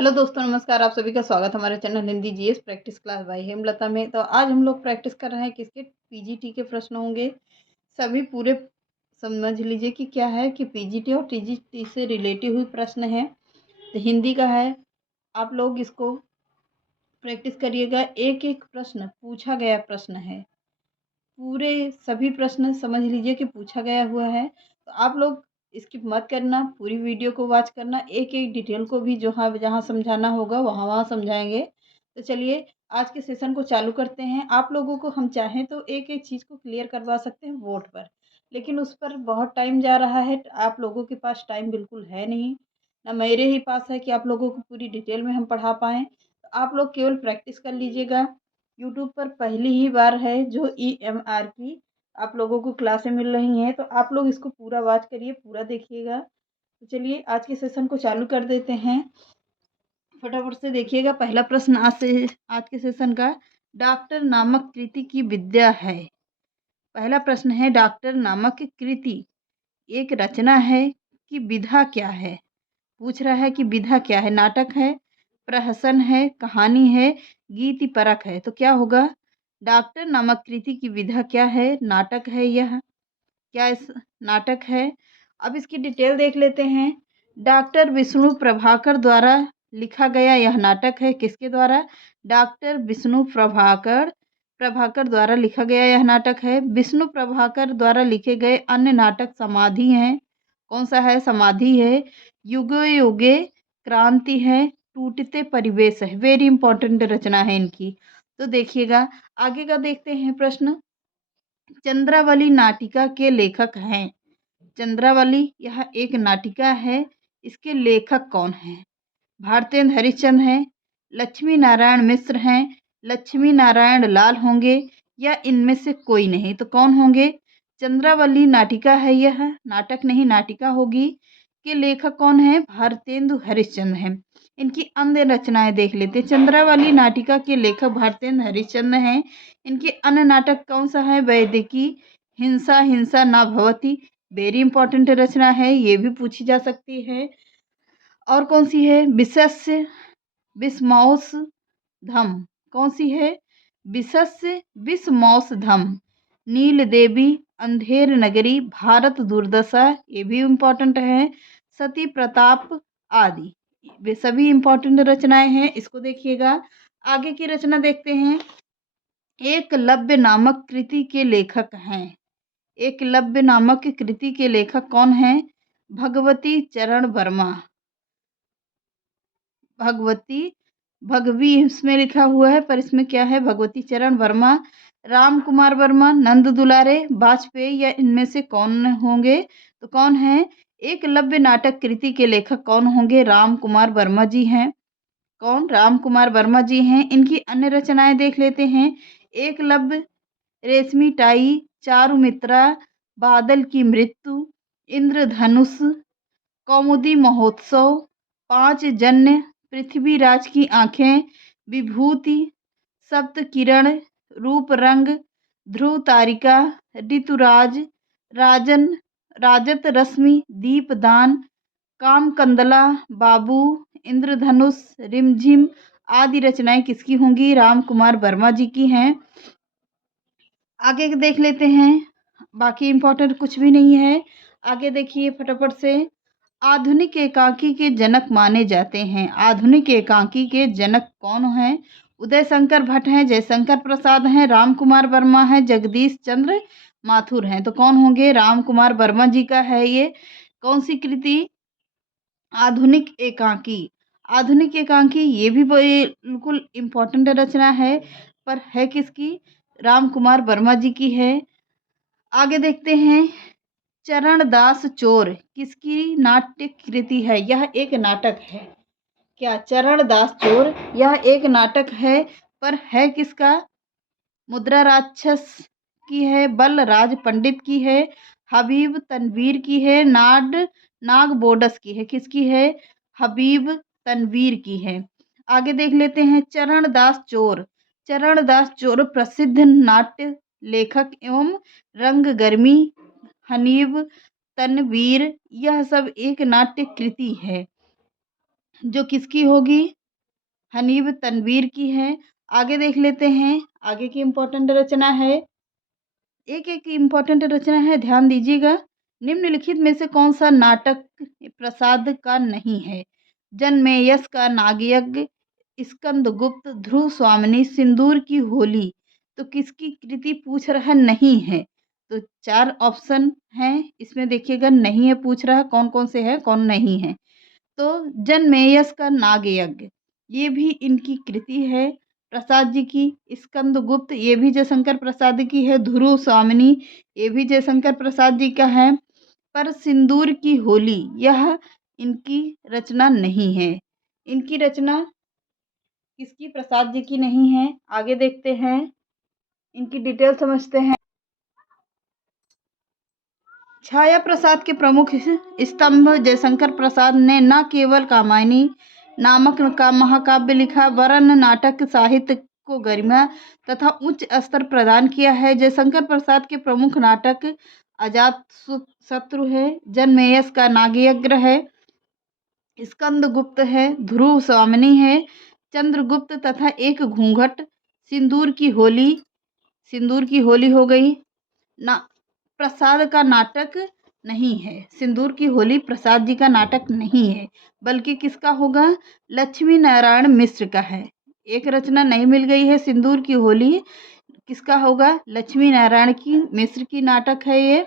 Hello दोस्तों, नमस्कार। आप सभी का स्वागत है हमारे channel Hindi GS practice class by Hemlata में। तो आज हम लोग प्रैक्टिस कर रहे हैं किसके पीजीटी के प्रश्न होंगे। सभी पूरे समझ लीजिए कि क्या है कि पीजीटी और टीजीटी से रिलेटिव हुई प्रश्न है। तो हिंदी का है, आप लोग इसको प्रैक्टिस करिएगा। एक एक प्रश्न पूछा गया प्रश्न है, पूरे सभी प्रश्न समझ लीजिए कि पूछा गया हुआ है। तो आप लोग स्किप मत करना, पूरी वीडियो को वॉच करना। एक एक डिटेल को भी जहाँ जहाँ समझाना होगा वहाँ वहाँ समझाएंगे। तो चलिए आज के सेशन को चालू करते हैं। आप लोगों को हम चाहें तो एक एक चीज़ को क्लियर करवा सकते हैं बोर्ड पर, लेकिन उस पर बहुत टाइम जा रहा है। आप लोगों के पास टाइम बिल्कुल है नहीं, ना मेरे ही पास है कि आप लोगों को पूरी डिटेल में हम पढ़ा पाएँ। तो आप लोग केवल प्रैक्टिस कर लीजिएगा। यूट्यूब पर पहली ही बार है जो EMR की आप लोगों को क्लासें मिल रही हैं, तो आप लोग इसको पूरा वॉच करिए, पूरा देखिएगा। तो चलिए आज के सेशन को चालू कर देते हैं। फटाफट से देखिएगा। पहला प्रश्न आज के सेशन का, डॉक्टर नामक कृति की विद्या है। पहला प्रश्न है, डॉक्टर नामक कृति एक रचना है कि विधा क्या है। पूछ रहा है कि विधा क्या है। नाटक है, प्रहसन है, कहानी है, गीति परक है। तो क्या होगा? डॉक्टर नामक कृति की विधा क्या है? नाटक है। यह क्या इस नाटक है। अब इसकी डिटेल देख लेते हैं। डॉक्टर विष्णु प्रभाकर द्वारा लिखा गया यह नाटक है। किसके द्वारा? डॉक्टर विष्णु प्रभाकर प्रभाकर द्वारा लिखा गया यह नाटक है। विष्णु प्रभाकर द्वारा लिखे गए अन्य नाटक समाधि हैं। कौन सा है? समाधि है। युगे युगे, क्रांति है, टूटते परिवेश है। वेरी इंपॉर्टेंट रचना है इनकी। तो देखिएगा आगे का देखते हैं प्रश्न। चंद्रावली नाटिका के लेखक हैं। चंद्रावली यह एक नाटिका है, इसके लेखक कौन हैं? भारतेंद्र हरिश्चंद्र हैं, लक्ष्मी नारायण मिश्र हैं, लक्ष्मी नारायण लाल होंगे, या इनमें से कोई नहीं। तो कौन होंगे? चंद्रावली नाटिका है, यह नाटक नहीं नाटिका होगी। के लेखक कौन है? भारतेंदु हरिश्चंद्र हैं। इनकी अन्य रचनाएं देख लेते हैं। चंद्रावली नाटिका के लेखक भारतेंद्र हरिश्चंद्र हैं। इनके अन्य नाटक कौन सा है? वैदिकी, हिंसा हिंसा ना भवती, वेरी इंपॉर्टेंट रचना है, ये भी पूछी जा सकती है। और कौन सी है? विशस्य विस्मौस धम। कौन सी है? विशस्य विस्मौस धम, नील देवी, अंधेर नगरी, भारत दुर्दशा, ये भी इम्पोर्टेंट है, सती प्रताप आदि। वे सभी इम्पोर्टेंट रचनाएं हैं। इसको देखिएगा। आगे की रचना देखते हैं। एकलव्य नामक कृति के लेखक हैं। एकलव्य नामक कृति के लेखक कौन हैं? भगवती चरण वर्मा। भगवती भगवी इसमें लिखा हुआ है, पर इसमें क्या है? भगवती चरण वर्मा। राम कुमार वर्मा, नंद दुलारे, वाजपेयी, या इनमें से कौन होंगे? तो कौन है? एकलव्य नाटक कृति के लेखक कौन होंगे? राम कुमार वर्मा जी हैं। कौन? राम कुमार वर्मा जी हैं। इनकी अन्य रचनाएं देख लेते हैं। एकलव्य, रेशमी टाई, चारुमित्रा, बादल की मृत्यु, इंद्रधनुष, कौमुदी महोत्सव, पांच जन्य, पृथ्वीराज की आंखें, विभूति, सप्त किरण, रूप रंग, ध्रुव तारिका, ऋतुराज, राजन, राजत रश्मि, दीपदान, काम कंदला, बाबू, इंद्रधनुष, रिमझिम आदि रचनाएं किसकी होंगी? राम कुमार वर्मा जी की हैं। आगे देख लेते हैं। बाकी इम्पोर्टेंट कुछ भी नहीं है। आगे देखिए फटाफट से। आधुनिक एकांकी के जनक माने जाते हैं। आधुनिक एकांकी के जनक कौन हैं? उदय शंकर भट्ट हैं, जयशंकर प्रसाद हैं, राम कुमार वर्मा हैं, जगदीश चंद्र माथुर हैं। तो कौन होंगे? राम कुमार वर्मा जी का है ये। कौन सी कृति? आधुनिक एकांकी। आधुनिक एकांकी ये भी बिल्कुल इम्पोर्टेंट रचना है, पर है किसकी? राम कुमार वर्मा जी की है। आगे देखते हैं। चरणदास चोर किसकी नाट्य कृति है? यह एक नाटक है। क्या? चरणदास चोर यह एक नाटक है, पर है किसका? मुद्रा राक्षस की है, बलराज पंडित की है, हबीब तनवीर की है, नाग बोडस की है। किसकी है? हबीब तनवीर की है। आगे देख लेते हैं। चरणदास चोर। चरणदास चोर प्रसिद्ध नाट्य लेखक एवं रंगकर्मी हनीफ तनवीर, यह सब एक नाट्य कृति है। जो किसकी होगी? हनीफ तनवीर की है। आगे देख लेते हैं, आगे की इम्पोर्टेंट रचना है। एक एक इम्पोर्टेंट रचना है, ध्यान दीजिएगा। निम्नलिखित में से कौन सा नाटक प्रसाद का नहीं है? जनमेजय का नागयज्ञ, स्कंदगुप्त, ध्रुव स्वामिनी, सिंदूर की होली। तो किसकी कृति पूछ रहा नहीं है? तो 4 ऑप्शन हैं, इसमें देखिएगा नहीं है पूछ रहा, कौन कौन से है कौन नहीं है। तो जनमेजय का नागयज्ञ ये भी इनकी कृति है प्रसाद जी की। स्कंदगुप्त ये भी जयशंकर प्रसाद की है। ध्रुव स्वामिनी ये भी जयशंकर प्रसाद जी का है। पर सिंदूर की होली यह इनकी रचना नहीं है। इनकी रचना किसकी? प्रसाद जी की नहीं है। आगे देखते हैं, इनकी डिटेल समझते हैं। छाया प्रसाद के प्रमुख स्तंभ जयशंकर प्रसाद ने न केवल कामायनी नामक का महाकाव्य लिखा, वरन नाटक साहित्य को गरिमा तथा उच्च स्तर प्रदान किया है। जयशंकर प्रसाद के प्रमुख नाटक अजात शत्रु है, जनमेजय का नागयज्ञ है, स्कंदगुप्त है, ध्रुव स्वामिनी है, चंद्रगुप्त तथा एक घूंघट, सिंदूर की होली। सिंदूर की होली हो गई ना। प्रसाद का नाटक नहीं है। सिंदूर की होली प्रसाद जी का नाटक नहीं है, बल्कि किसका होगा? लक्ष्मी नारायण मिश्र का है। एक रचना नहीं मिल गई है, सिंदूर की होली किसका होगा? लक्ष्मी नारायण की मिश्र की नाटक है ये।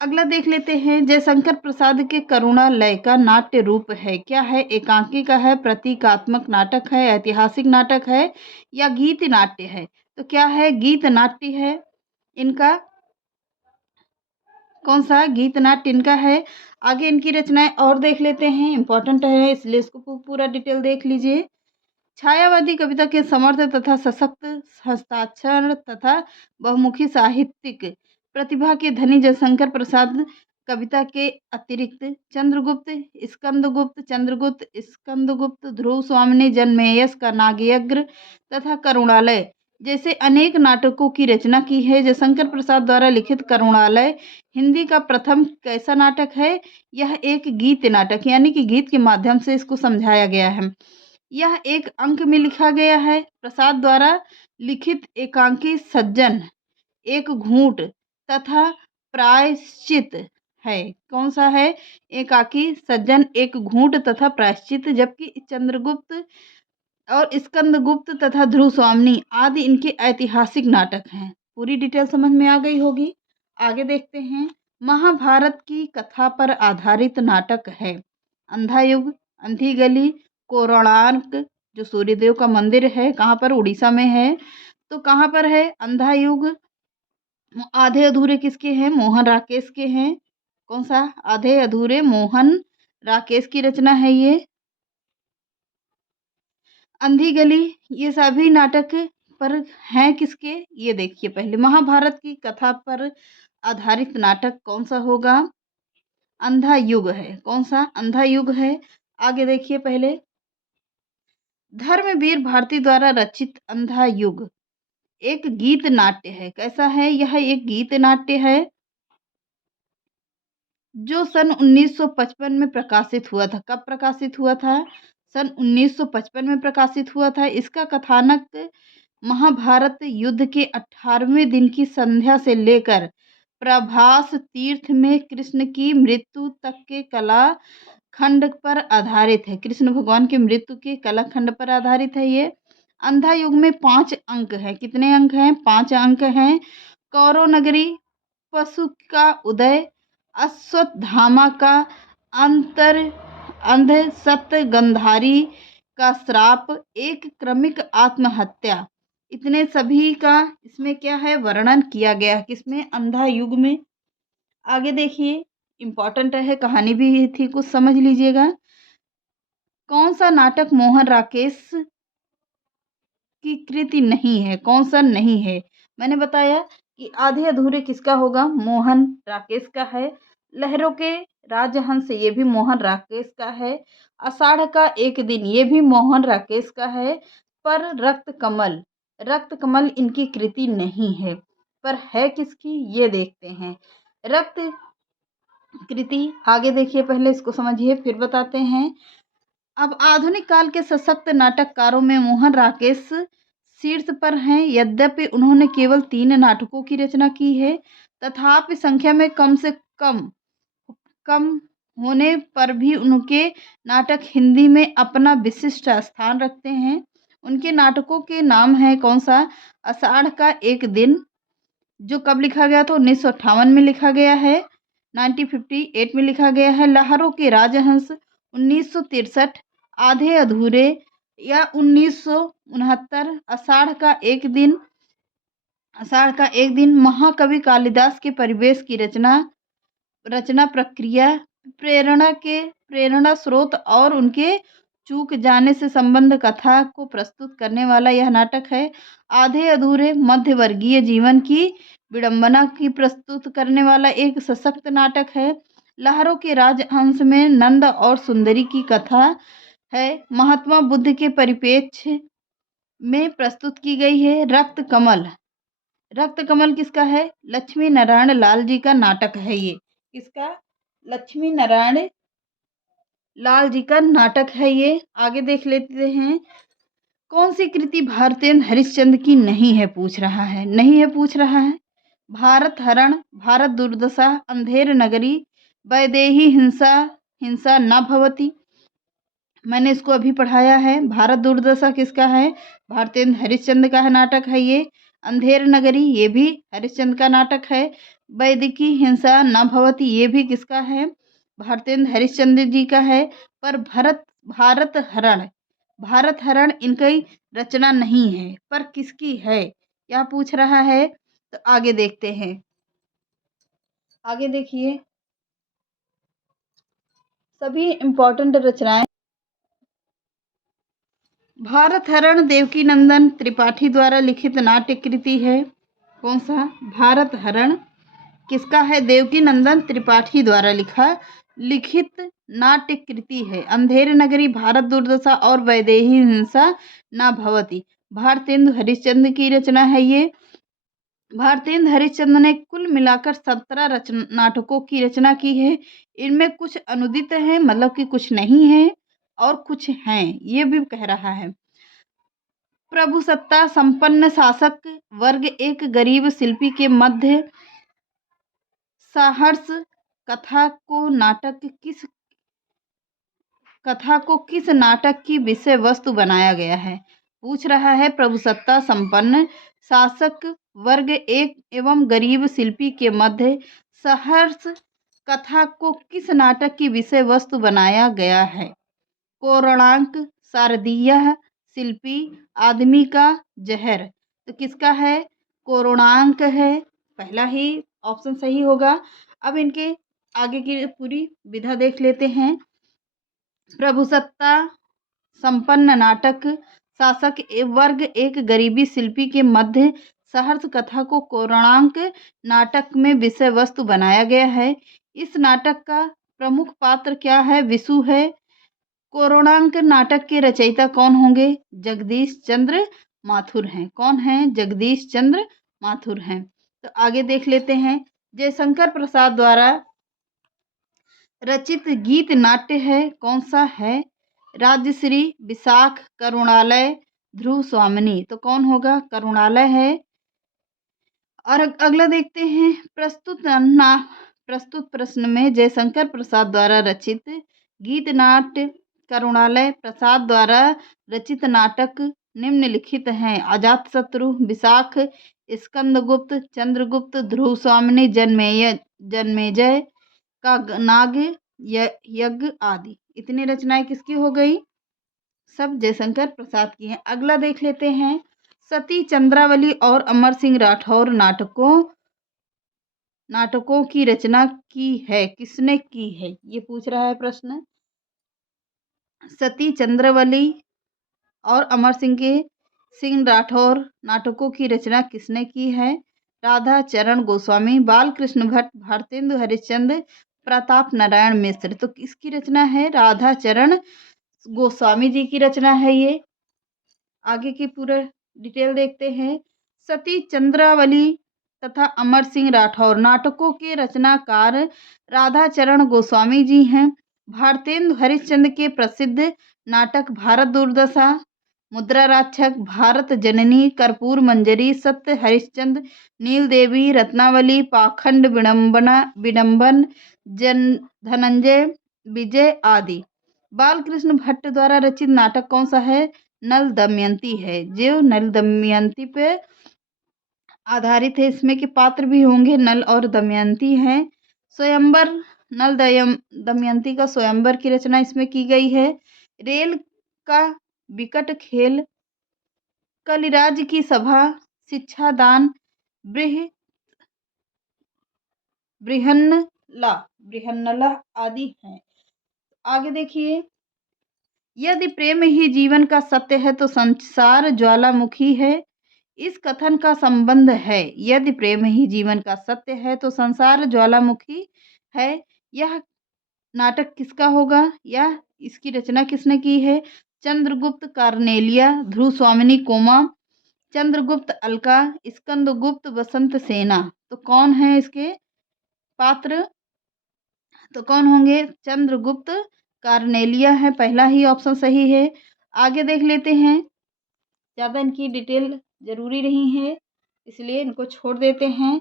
अगला देख लेते हैं, जयशंकर प्रसाद के करुणालय का नाट्य रूप है, क्या है? एकांकी का है, प्रतीकात्मक नाटक है, ऐतिहासिक नाटक है, या गीत नाट्य है? तो क्या है? गीत नाट्य है इनका। कौन सा? गीत नाट्य इनका है। आगे इनकी रचनाएं और देख लेते हैं, इंपॉर्टेंट है इसलिए इसको पूरा डिटेल देख लीजिए। छायावादी कविता के समर्थ तथा सशक्त हस्ताक्षर तथा बहुमुखी साहित्यिक प्रतिभा के धनी जयशंकर प्रसाद कविता के अतिरिक्त चंद्रगुप्त, ध्रुव स्वामिनी, जनमेजय का नागयज्ञ तथा करुणालय जैसे अनेक नाटकों की रचना की है। जयशंकर प्रसाद द्वारा लिखित करुणालय हिंदी का प्रथम कैसा नाटक है? यह एक गीत नाटक, यानी कि गीत के माध्यम से इसको समझाया गया है। यह एक अंक में लिखा गया है। प्रसाद द्वारा लिखित एकांकी सज्जन, एक घूंट तथा प्रायश्चित है। कौन सा है? एकाकी सज्जन, एक घूंट तथा प्रायश्चित। जबकि चंद्रगुप्त और स्कंदगुप्त तथा ध्रुव स्वामिनी आदि इनके ऐतिहासिक नाटक हैं। पूरी डिटेल समझ में आ गई होगी। आगे देखते हैं, महाभारत की कथा पर आधारित नाटक है। अंधा युग, अंधी गली, कोणार्क जो सूर्यदेव का मंदिर है, कहाँ पर? उड़ीसा में है। तो कहाँ पर है? अंधा युग। आधे अधूरे किसके हैं? मोहन राकेश के हैं। कौन सा? आधे अधूरे मोहन राकेश की रचना है ये। अंधी गली ये सभी नाटक पर हैं किसके? ये देखिए, पहले महाभारत की कथा पर आधारित नाटक कौन सा होगा? अंधा युग है। कौन सा? अंधा युग है। आगे देखिए, पहले धर्मवीर भारती द्वारा रचित अंधा युग एक गीत नाट्य है। कैसा है? यह एक गीत नाट्य है जो सन 1955 में प्रकाशित हुआ था। कब प्रकाशित हुआ था? सन 1955 में प्रकाशित हुआ था। इसका कथानक महाभारत युद्ध के 18वें दिन की संध्या से लेकर प्रभास तीर्थ में कृष्ण की मृत्यु तक के कला खंड पर आधारित है। कृष्ण भगवान की मृत्यु के कला खंड पर आधारित है ये। अंधा युग में 5 अंक हैं। कितने अंक हैं? 5 अंक हैं। कौरव नगरी, पशु का उदय, अश्वत्थामा का अंतर, अंध सत्य, गंधारी का श्राप, एक क्रमिक आत्महत्या, इतने सभी का इसमें क्या है? वर्णन किया गया है। किसमें? अंधा युग में। आगे देखिए, इम्पोर्टेंट है, कहानी भी थी, कुछ समझ लीजिएगा। कौन सा नाटक मोहन राकेश की कृति नहीं है? कौन सा नहीं है? मैंने बताया कि आधे अधूरे किसका होगा? मोहन राकेश का है। लहरों के राजहंस ये भी मोहन राकेश का है। आषाढ़ का एक दिन ये भी मोहन राकेश का है। पर रक्त कमल इनकी कृति नहीं है, पर है किसकी? ये देखते हैं। रक्त कृति, आगे देखिए, पहले इसको समझिए फिर बताते हैं। अब आधुनिक काल के सशक्त नाटककारों में मोहन राकेश शीर्ष पर हैं। यद्यपि उन्होंने केवल 3 नाटकों की रचना की है, तथापि संख्या में कम से कम होने पर भी उनके नाटक हिंदी में अपना विशिष्ट स्थान रखते हैं। उनके नाटकों के नाम हैं कौन सा? आषाढ़ का एक दिन, जो कब लिखा गया था? 1958 में लिखा गया है। 1958 में लिखा गया है। लहरों के राजहंस 1963, आधे अधूरे या 1969, आषाढ़ का एक दिन, महाकवि कालिदास के परिवेश की रचना प्रक्रिया, प्रेरणा स्रोत और उनके चूक जाने से संबंध कथा को प्रस्तुत करने वाला यह नाटक है। आधे अधूरे मध्य वर्गीय जीवन की विडंबना की प्रस्तुत करने वाला एक सशक्त नाटक है। लहरों के राजहंस में नंद और सुंदरी की कथा है, महात्मा बुद्ध के परिप्रेक्ष्य में प्रस्तुत की गई है। रक्त कमल किसका है? लक्ष्मी नारायण लाल जी का नाटक है ये। किसका? लक्ष्मी नारायण लाल जी का नाटक है ये। आगे देख लेते हैं। कौन सी कृति भारतेंद्र हरिश्चंद्र की नहीं है पूछ रहा है। भारत हरण, भारत दुर्दशा, अंधेर नगरी, वैदेही हिंसा न भवती। मैंने इसको अभी पढ़ाया है। भारत दुर्दशा किसका है? भारतेंद्र हरिश्चंद्र का नाटक है ये। अंधेर नगरी ये भी हरिश्चंद्र का नाटक है। वैदिकी हिंसा न भवती ये भी किसका है? भारतेंद्र हरिश्चंद्र जी का है। पर भारत हरण इनकी रचना नहीं है, पर किसकी है क्या पूछ रहा है। तो आगे देखते हैं। आगे देखिए, सभी इम्पोर्टेंट रचनाएं। भारत हरण देवकी नंदन त्रिपाठी द्वारा लिखित नाट्य कृति है। कौन सा? भारत हरण किसका है? देवकी नंदन त्रिपाठी द्वारा लिखित नाट्य कृति है। अंधेर नगरी, भारत दुर्दशा और वैदेही हिंसा न भवती भारतेंदु हरिश्चंद्र की रचना है ये। भारतेंद्र हरिश्चंद्र ने कुल मिलाकर 17 नाटकों की रचना की है। इनमें कुछ अनुदित हैं, मतलब कि कुछ नहीं है, और कुछ हैं, ये भी कह रहा है। प्रभुसत्ता संपन्न शासक वर्ग एक गरीब शिल्पी के मध्य सहर्ष कथा को किस नाटक की विषय वस्तु बनाया गया है? पूछ रहा है। प्रभुसत्ता संपन्न शासक वर्ग एक एवं गरीब शिल्पी के मध्य सहर्ष कथा को किस नाटक की विषय वस्तु बनाया गया है? कोणार्क, शारदीय शिल्पी, आदमी का जहर। तो किसका है? कोणार्क है। पहला ही ऑप्शन सही होगा। अब इनके आगे की पूरी विधा देख लेते हैं। प्रभुसत्ता संपन्न नाटक, शासक वर्ग एक गरीबी शिल्पी के मध्य सहर्ष कथा को कोणार्क नाटक में विषय वस्तु बनाया गया है। इस नाटक का प्रमुख पात्र क्या है? विशु है। कोणार्क नाटक के रचयिता कौन होंगे? जगदीश चंद्र माथुर हैं। कौन हैं? जगदीश चंद्र माथुर हैं। तो आगे देख लेते हैं। जयशंकर प्रसाद द्वारा रचित गीत नाट्य है, कौन सा है? राजश्री, विशाख, करुणालय, ध्रुव स्वामिनी। तो कौन होगा? करुणालय है। और अगला देखते हैं। प्रस्तुत प्रश्न में जयशंकर प्रसाद द्वारा रचित गीत नाट्य करुणालय प्रसाद द्वारा रचित नाटक निम्नलिखित हैं। अजातशत्रु, विशाख, स्कंदगुप्त, चंद्रगुप्त, ध्रुव स्वामिनी, जन्मेजय का नाग यज्ञ आदि। इतनी रचनाएं किसकी हो गई? सब जयशंकर प्रसाद की हैं। अगला देख लेते हैं। सती, चंद्रावली और अमर सिंह राठौर नाटकों की रचना की है, किसने की है? ये पूछ रहा है प्रश्न। सती, चंद्रावली और अमर सिंह राठौर नाटकों की रचना किसने की है? राधा चरण गोस्वामी, बालकृष्ण भट्ट, भारतेंदु हरिश्चंद्र, प्रताप नारायण मिश्र। तो किसकी रचना है? राधा चरण गोस्वामी जी की रचना है ये। आगे की पूरा डिटेल देखते हैं। सती, चंद्रावली तथा अमर सिंह राठौर नाटकों के रचनाकार राधा चरण गोस्वामी जी हैं। भारतेंदु हरिश्चंद्र के प्रसिद्ध नाटक भारत दुर्दशा, मुद्रा राक्षक, भारत जननी, कर्पूर मंजरी, सत्य हरिश्चंद्र, नील देवी, रत्नावली, पाखंड, विडंबन, धनंजय, विजय आदि। बालकृष्ण भट्ट द्वारा रचित नाटक कौन सा है? नल दमयंती है, जो नल दमयंती पे आधारित है। इसमें के पात्र भी होंगे नल और दमयंती हैं। स्वयंवर, नल दमयंती का स्वयंवर की रचना इसमें की गई है। रेल का विकट खेल, कलिराज की सभा, शिक्षा दान, बृहन्नला आदि हैं। आगे देखिए, यदि प्रेम ही जीवन का सत्य है तो संसार ज्वालामुखी है। इस कथन का संबंध है, यदि प्रेम ही जीवन का सत्य है तो संसार ज्वालामुखी है। यह नाटक किसका होगा? यह इसकी रचना किसने की है? चंद्रगुप्त कार्नेलिया, ध्रुव स्वामिनी कोमा, चंद्रगुप्त अलका, स्कंदगुप्त वसंत सेना। तो कौन है इसके पात्र? तो कौन होंगे? चंद्रगुप्त कार्नेलिया है, पहला ही ऑप्शन सही है। आगे देख लेते हैं, ज़्यादा इनकी डिटेल जरूरी नहीं है इसलिए इनको छोड़ देते हैं।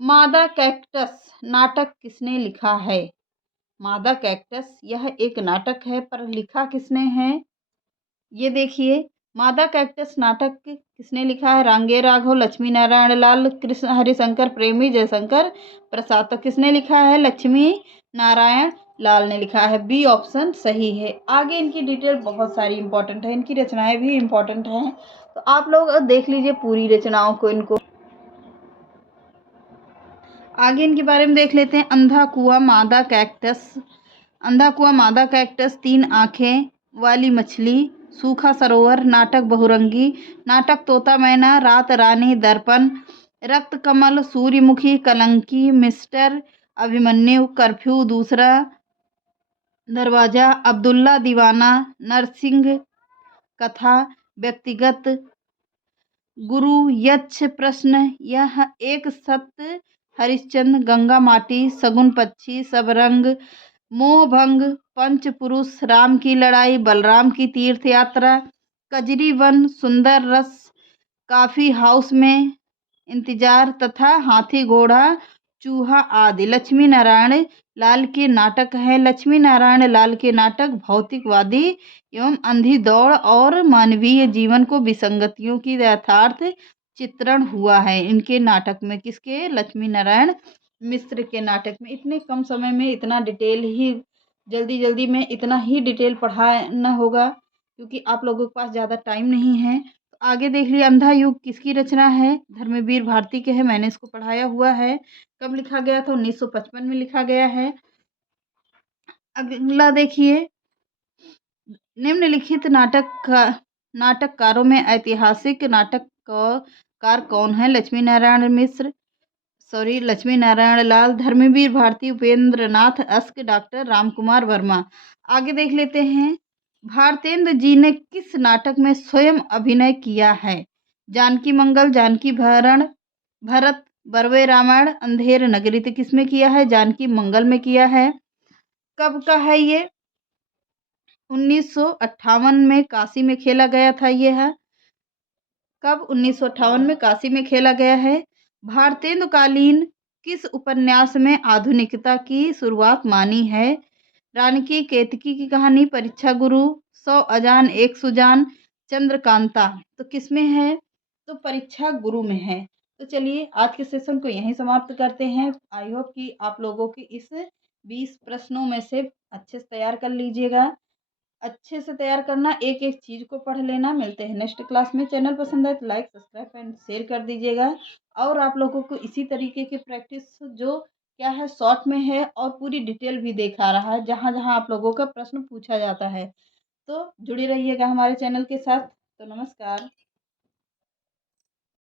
मादा कैक्टस नाटक किसने लिखा है? मादा कैक्टस यह एक नाटक है, पर लिखा किसने है? ये देखिए, मादा कैक्टस नाटक किसने लिखा है? रांगे राघव, लक्ष्मी नारायण लाल, कृष्ण हरिशंकर प्रेमी, जयशंकर प्रसाद। तो किसने लिखा है? लक्ष्मी नारायण लाल ने लिखा है। बी ऑप्शन सही है। आगे इनकी डिटेल बहुत सारी इंपॉर्टेंट है, इनकी रचनाएं भी इंपॉर्टेंट हैं, तो आप लोग देख लीजिए पूरी रचनाओं को। इनको आगे इनके बारे में देख लेते हैं। अंधा कुआं मादा कैक्टस, अंधा कुआं मादा कैक्टस, तीन आंखें वाली मछली, सूखा सरोवर, नाटक बहुरंगी, नाटक तोता मैना, रात रानी, दर्पण, रक्त कमल, सूर्यमुखी, कलंकी, मिस्टर अभिमन्यु, कर्फ्यू, दूसरा दरवाजा, अब्दुल्ला दीवाना, नरसिंह कथा, व्यक्तिगत, गुरु, यक्ष प्रश्न, यह एक सत्य, हरिश्चंद्र, गंगा माटी, सगुन पक्षी, सबरंग, मोहभंग, पंच पुरुष, राम की लड़ाई, बलराम की तीर्थ यात्रा, कजरी वन, सुंदर रस, काफी हाउस में इंतजार तथा हाथी घोड़ा चूहा आदि। लक्ष्मी नारायण लाल के नाटक है। लक्ष्मी नारायण लाल के नाटक भौतिकवादी एवं अंधी दौड़ और मानवीय जीवन को विसंगतियों की यथार्थ चित्रण हुआ है इनके नाटक में। किसके? लक्ष्मी नारायण मिश्र के नाटक में। इतने कम समय में इतना डिटेल ही, जल्दी में इतना ही डिटेल पढ़ाना होगा क्योंकि आप लोगों के पास ज़्यादा टाइम नहीं है। तो आगे देख लिया, अंधा युग किसकी रचना है? धर्मवीर भारती के है, मैंने इसको पढ़ाया हुआ है। कब लिखा गया था? 1955 में लिखा गया है। अगला देखिए, निम्नलिखित नाटककारों में ऐतिहासिक नाटककार कौन है? Lakshmi Narayan Lal, Dharmveer Bharti, Upendra Nath ask, doctor Ramkumar Verma. आगे देख लेते हैं, भारतेंद्र जी ने किस नाटक में स्वयं अभिनय किया है? जानकी मंगल, जानकी भरत, बरवे रामायण, अंधेर नगरी। तो किसमें किया है? जानकी मंगल में किया है। कब का है ये? 1958 में काशी में खेला गया था ये है। कब? 1958 में काशी में खेला गया है। भारतेंदु कालीन किस उपन्यास में आधुनिकता की शुरुआत मानी है? रानी की केतकी की कहानी, परीक्षा गुरु, 100 अजान एक सुजान, चंद्रकांता। तो किसमें है? तो परीक्षा गुरु में है। तो चलिए आज के सेशन को यहीं समाप्त करते हैं। आई होप कि आप लोगों की इस 20 प्रश्नों में से अच्छे से तैयार कर लीजिएगा। अच्छे से तैयार करना, एक एक चीज़ को पढ़ लेना। मिलते हैं नेक्स्ट क्लास में। चैनल पसंद आए तो लाइक, सब्सक्राइब एंड शेयर कर दीजिएगा। और आप लोगों को इसी तरीके की प्रैक्टिस जो क्या है शॉर्ट में है और पूरी डिटेल भी दिखा रहा है जहाँ जहाँ आप लोगों का प्रश्न पूछा जाता है। तो जुड़े रहिएगा हमारे चैनल के साथ। तो नमस्कार।